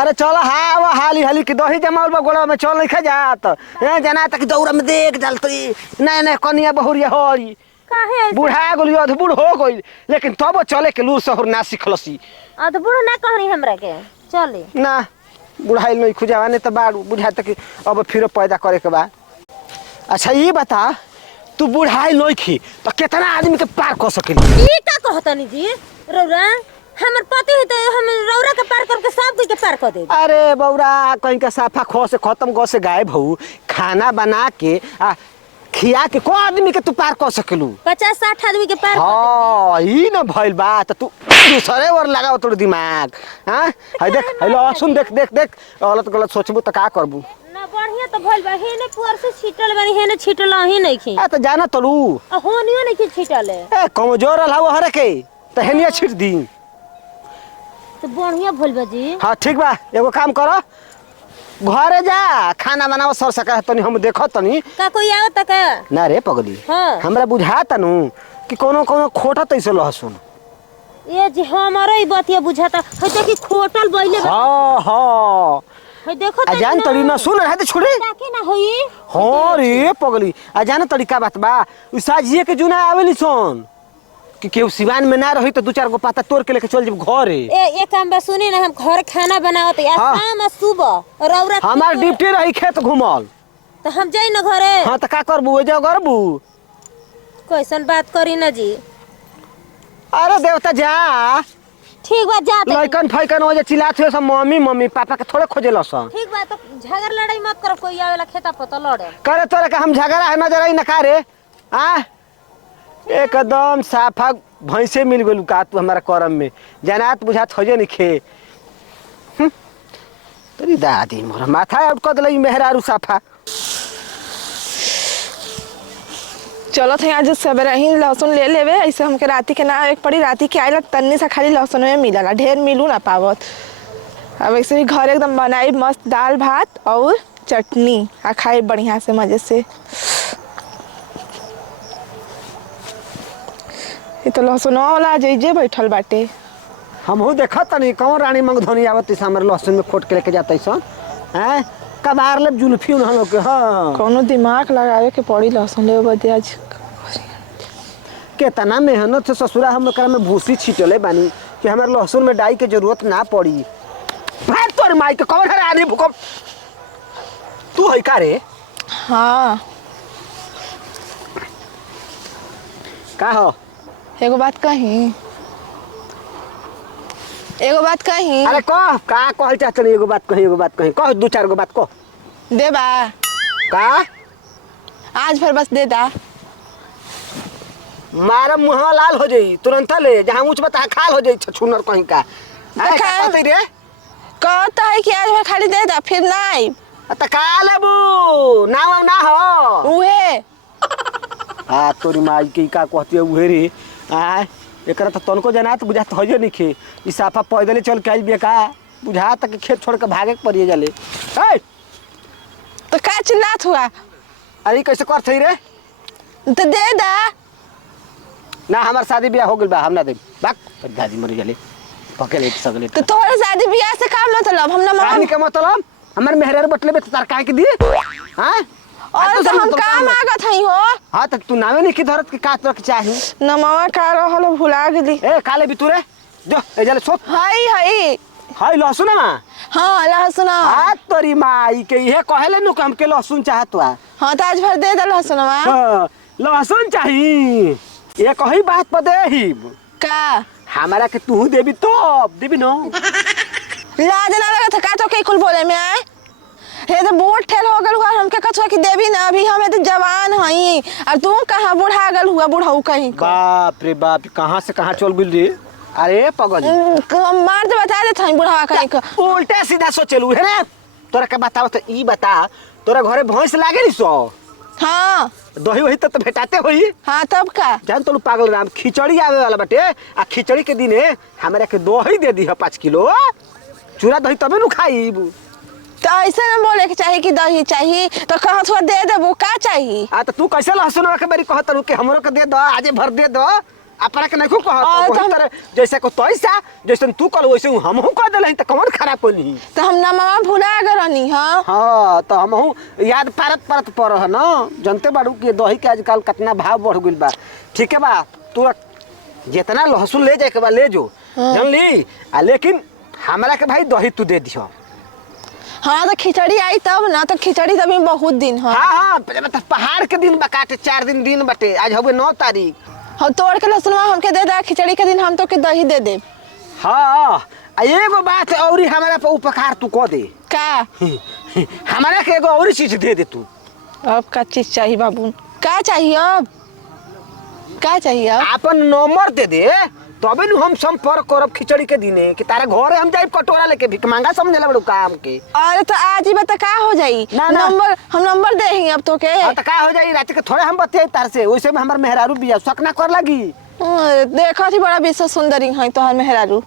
अरे चल हाँ वो हाली हाली की दही जमाल बा गोड़ा में चल लिखा जात ए जना तक दौरा में देख डालती नहीं नहीं कनिया बहुरिया होई काहे बूढ़ा गोली अधबूढ़ हो गई लेकिन तब चले के लूर सहर ना सिखलसी अधबूढ़ ना कहनी हमरा के चले ना बुढ़ाई नहीं खुजावा नहीं तो बाड़ू बुझा तक अब फिर पैदा करे के बा। अच्छा ये बता तू बुढ़ाई नहीं खी तो कितना आदमी के पार कर सकेली ई का कहतनी जी रौरा हमर पति है तो हम रौरा के पार करके सब के पार कर दे। अरे बौरा कहीं का साफा खो से खत्म गो से गायब हो खाना बना के खिया के को आदमी के तू पार कर सकेलू 50-60 आदमी के पार हाँ ई न भइल बा त तू दूसरे और लगाओ तोर दिमाग हां है देख हेलो सुन देख देख देख गलत गलत सोचबू त का करबू ना बढ़िया तो भइल बा हेने पुअर से छीटल बानी हेने छीटल ही नहीं खी त जाना तलू होनियो नहीं खी छीटल ए कमजोर रहला हरे के त हेनिया छीट दी तो बढ़िया भइल बा जी। हां ठीक बा एगो काम करो घरे जा खाना बनाओ सर सका तनी हम देखो तनी का कोई आवत का ना रे पगली हां हमरा बुझा तनु कि कोनो कोनो खोटा तैसे लहसुन ये जी हमारा ही बतिया बुझाता है तो कि खोटल बइले हां हां है देखो आ जान तड़ी ना सुन रहे छोड़े ताके ना होई हां रे पगली आ जान तरीका बात बा उ साजिए के जुना आवेली सोन कि केहू सिवान में ना रही तो 2-4 गो पाता तोड़ के लेके चल जब घरे ए काम बा सुनी ना हम घर खाना बनावत या शाम आ सुबह रौरा हमार ड्यूटी रही खेत घुमल तो हम जाई ना घरे हां त का करबू ए जा करबू कैसन बात करी ना जी। अरे देवता जा ठीक बा जा लइकन फइकन हो जे चिल्लात हो सब मम्मी मम्मी पापा के थोड़े खोजेलस ठीक बा तो झगड़ लड़ाई मत करो कोई आवेला खेता पता लड़े करे तोरे का हम झगड़ा है नजर आई न का रे आ एकदम साफा भैंसे मिल गेलू का तू हमारा करम में जनात बुझात खोजे नहीं खे तेरी दादी मोर माथा आउट कर दलई मेहरारू साफा चलो थे आज सवेरे ही लहसुन ले लेवे ऐसे हमके राती के ना एक पड़ी राती के आइला तन्नी सा खाली लहसुन में मिलला ढेर मिलू ना पावत। अब ऐसे ही घर एकदम बनाई मस्त दाल भात और चटनी आ खाई बढ़िया से मजे से। ये तो लहसुन वाला जे बैठल बाटे हमहू देखत तनी कौन रानी मंगधनी आवत इस हमर लहसुन में खोट के लेके जातै सन हैं कबार ले जुल्फी उन हम लोग के हां कोनो दिमाग लगावे के पड़ी लहसुन ले बदे आज केतना मेहनत से ससुरा हम एकरा में भूसी छिटले बानी कि हमर लहसुन में डाई के जरूरत ना पड़ी भाई तोर माई के कौन है रानी भूकंप तू है का रे हां का हो एगो बात कही अरे कह का कहल चाहत नहीं एगो बात कही कह 2-4 गो बात कह देबा का आज भर बस दे दा मारा मुंह लाल हो जाई तुरंत ले जहां ऊंच बता खाल हो जाई छुनर कहीं का कहते रे कहता है कि आज भर खाली दे दा फिर ना आई त का लेबू ना हो उहे आ तोरी माई के का कहती है उहे रे आ एकरा त तनको जनात बुझात होजे नहीं खे ई साफा पैदल चल के आइल बे का बुझा तक खेत छोड़ के भागे के पड़िए जाले ए तो का चिल्लात हुआ अरे कैसे कर थई रे तो दे दा ना हमार शादी ब्याह हो गेल बा हम ना दे बाक दादी मर जाले पकड़े एक सगले तो तोहरे शादी ब्याह से काम मतलब हम ना कहानी के मतलब हमर मेहरार बटले बे तार काहे के दी हां और तो हम काम आगत हई हो हां त तू नावे नहीं की धरत के काट रख चाही नमवा का रहल भुला गेली ए काले बितुरे जो ए जाले सोच हई हाय लहसुन मा हां लहसुन आ तोरी माई के ये कहले नु हम के लहसुन चाहत बा हां तो आज भर दे दे लहसुनवा हां लहसुन चाही ये कही बात पर देही का हमारा के तू देबी तो देबी नो लाज ना लगत का तो के कुल बोले में आए हे तो बूढ़ ठेल हो गल हुआ हमके कछुआ की देबी ना अभी हम तो जवान हई और तू कहां बूढ़ा गल हुआ बूढ़ऊ कहीं बाप रे बाप कहां से कहां चल गेल रे अरे पगल मार दे बता दे थई बूढ़वा कहीं का उल्टा सीधा सोचलू है रे तोरा के बताओ तो ई बता तोरा घरे भैंस लागेली सो हां दही वही तो भेटाते होई हां तब का जान तो पागल राम खिचड़ी आवे वाला बाटे आ खिचड़ी के दिने हमरा के दही दे दी 5 किलो चूरा दही तबे नु खाईबू तो ऐसे ना बोले के चाहिए कि दही चाहिए तो कहां थोड़ा दे देबो का चाहिए आ तो तू कैसे लहसुन के बारी कहत रू के हमरो के दे दो आजे भर दे दो अपना के नहीं को और कहत तो तरह जैसे को तैसा जैसे तू कल वैसे हमहू कह देलही त कौन खराब कोली तो हम नमवा भुला गए रहनी हाँ हाँ तो हमहू याद परत पर है ना जनते बाड़ू कि दही के आजकल कितना भाव बढ़ गइल बा ठीक है बा तू जितना लहसुन ले जाए के बा ले जो जानली आ लेकिन हमरा के भाई दही तू दे दियो हाँ तो खिचड़ी आई तब ना तो खिचड़ी तभी बहुत दिन है हाँ हाँ मतलब पहाड़ के दिन बा काटे 4 दिन बटे आज हवे 9 तारीख हम तोड़ के लहसुनवा हमके दे दे खिचड़ी के दिन हम तो के दही दे दे हाँ आ एगो बात औरी हमारा पे उपकार तू कह दे का हमारा के एगो औरी चीज दे दे तू अब का चीज चाहिए बाबू का चाहिए अब का चाहिए अब अपन नंबर दे दे तबे नु हम संपर्क करब खिचड़ी के दिने कि तारा घरे हम जाइब कटोरा लेके भिख मांगा समझेला बड़ू काम के अरे तो आज ही बता का हो जाई ना, ना। नंबर हम नंबर दे ही अब तो के हाँ, तो का हो जाई रात के थोड़े हम बतियाई तार से वैसे में हमर मेहरारू बिया शक ना कर लगी देखा थी बड़ा विश्व सुंदरी है तोहर मेहरारू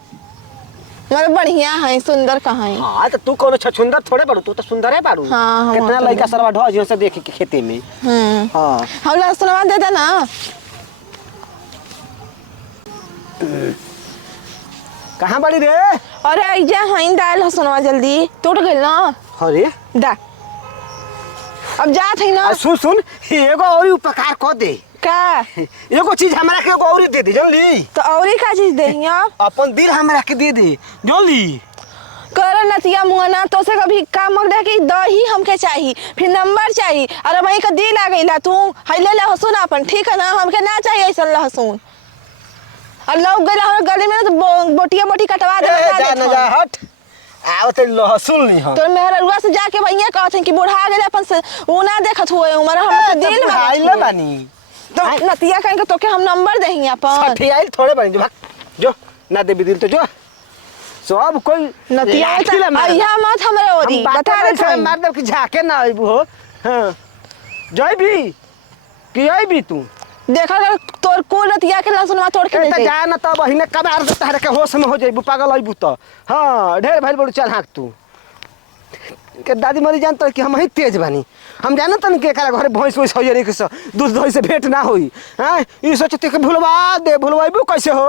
मतलब बढ़िया है सुंदर कहाँ है हाँ तो तू कोनो छछुंदर थोड़े बड़ू तू तो सुंदर है बाड़ू हाँ, हम कितना तो लड़का सरवा ढो से देखे के खेते में हाँ हम लहसुनवा दे दे ना कहाँ बड़ी रे अरे ऐजा है दाल लहसुनवा जल्दी टूट गइल ना अरे दा अब जात है ना सुन एगो औरी उपकार कर दे का एगो चीज हमरा के एगो औरी दे दे जानली तो और का चीज दे अपन दिल हमरा के दे दे जानली कर नतिया मुआना तो से कभी काम मग दे कि दही हमके चाहिए फिर नंबर चाहिए अरे वही का दिल आ गइला तू हइले लहसुन अपन ठीक है ना हमके ना चाहिए ऐसा लहसुन और लोग गइला हमर गली में तो बोटिया बोटी कटवा दे जा ना जा हट आवत लहसुन ली हम तो मेहरुआ से जाके भैया कहत कि बुढ़ा गेले अपन से ऊ ना देखत हुए उमर हम तो दिल में आइले बानी तो नतिया कहीं तो के हम नंबर देही अपन सठी आइल थोड़े बानी जो भाग जो ना दे दिल तो जो सब कोई नतिया लाठी ला मार। अइहा मत हमरे ओरी हम बता बातें दे ऐसे मार दे कि झाके ना आइबू हो हां जय भी कि आई भी तू देखा कर तोर कुल नतिया के लहसुनवा तोड़ के ए दे त दे जा न त बहिने कबार दे तारे के होश में हो जाइबू पागल आइबू त हां ढेर भाई बड़ू चल हाक तू के दादी मरी जानत कि हम ही तेज बानी हम जानत न के एकरा घरे भैंस वैस होई रे के दूध दही से भेंट ना होई हां ई सोचते के भुलवा दे भुलवाइबू कैसे हो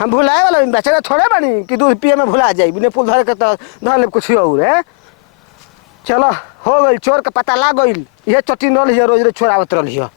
हम भुलाए वाला बेचारा थोड़े बानी कि दूध पिए में भुला जाई बिने पुल धर के त धर ले कुछ और है चलो हो गइल चोर के पता लाग गइल ये चट्टी न लिया रोज रे छोरावत रहलियो